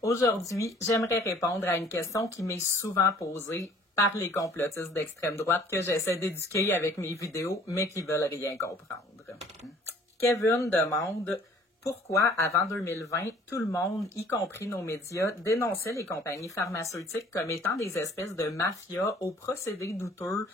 Aujourd'hui, j'aimerais répondre à une question qui m'est souvent posée par les complotistes d'extrême droite que j'essaie d'éduquer avec mes vidéos, mais qui veulent rien comprendre. Kevin demande pourquoi, avant 2020, tout le monde, y compris nos médias, dénonçait les compagnies pharmaceutiques comme étant des espèces de mafias aux procédés douteux,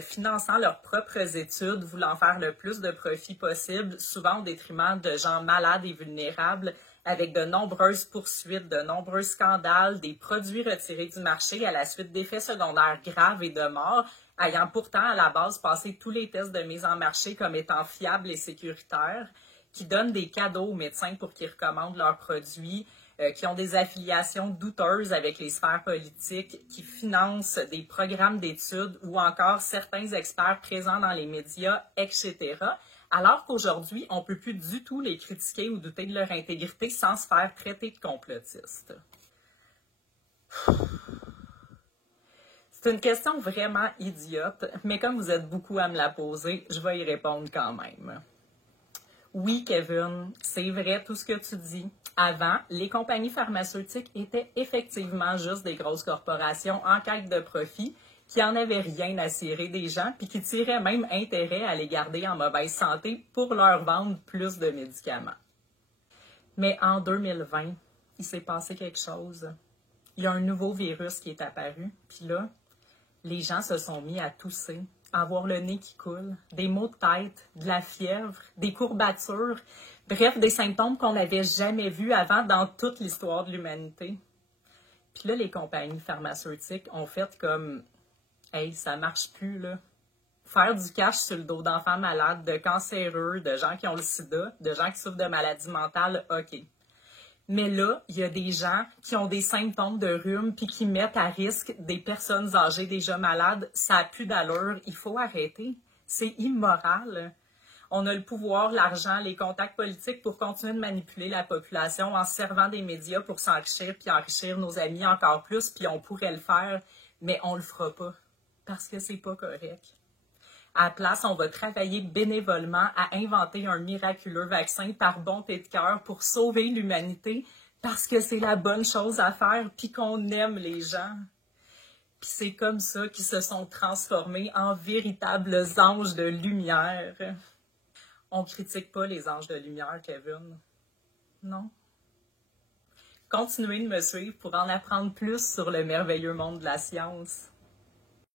finançant leurs propres études, voulant faire le plus de profit possible, souvent au détriment de gens malades et vulnérables, avec de nombreuses poursuites, de nombreux scandales, des produits retirés du marché à la suite d'effets secondaires graves et de morts, ayant pourtant à la base passé tous les tests de mise en marché comme étant fiables et sécuritaires, qui donnent des cadeaux aux médecins pour qu'ils recommandent leurs produits, qui ont des affiliations douteuses avec les sphères politiques, qui financent des programmes d'études ou encore certains experts présents dans les médias, etc., alors qu'aujourd'hui, on ne peut plus du tout les critiquer ou douter de leur intégrité sans se faire traiter de complotistes. C'est une question vraiment idiote, mais comme vous êtes beaucoup à me la poser, je vais y répondre quand même. Oui, Kevin, c'est vrai tout ce que tu dis. Avant, les compagnies pharmaceutiques étaient effectivement juste des grosses corporations en quête de profit qui en avaient rien à cirer des gens puis qui tiraient même intérêt à les garder en mauvaise santé pour leur vendre plus de médicaments. Mais en 2020, il s'est passé quelque chose. Il y a un nouveau virus qui est apparu, puis là, les gens se sont mis à tousser, à avoir le nez qui coule, des maux de tête, de la fièvre, des courbatures, bref, des symptômes qu'on n'avait jamais vus avant dans toute l'histoire de l'humanité. Puis là, les compagnies pharmaceutiques ont fait comme « Hey, ça marche plus, là. » Faire du cash sur le dos d'enfants malades, de cancéreux, de gens qui ont le sida, de gens qui souffrent de maladies mentales, OK. Mais là, il y a des gens qui ont des symptômes de rhume puis qui mettent à risque des personnes âgées déjà malades. Ça n'a plus d'allure. Il faut arrêter. C'est immoral. On a le pouvoir, l'argent, les contacts politiques pour continuer de manipuler la population en se servant des médias pour s'enrichir puis enrichir nos amis encore plus. Puis on pourrait le faire, mais on le fera pas parce que c'est pas correct. À la place, on va travailler bénévolement à inventer un miraculeux vaccin par bonté de cœur pour sauver l'humanité parce que c'est la bonne chose à faire puis qu'on aime les gens. Puis c'est comme ça qu'ils se sont transformés en véritables anges de lumière. On critique pas les anges de lumière, Kevin. Non. Continuez de me suivre pour en apprendre plus sur le merveilleux monde de la science.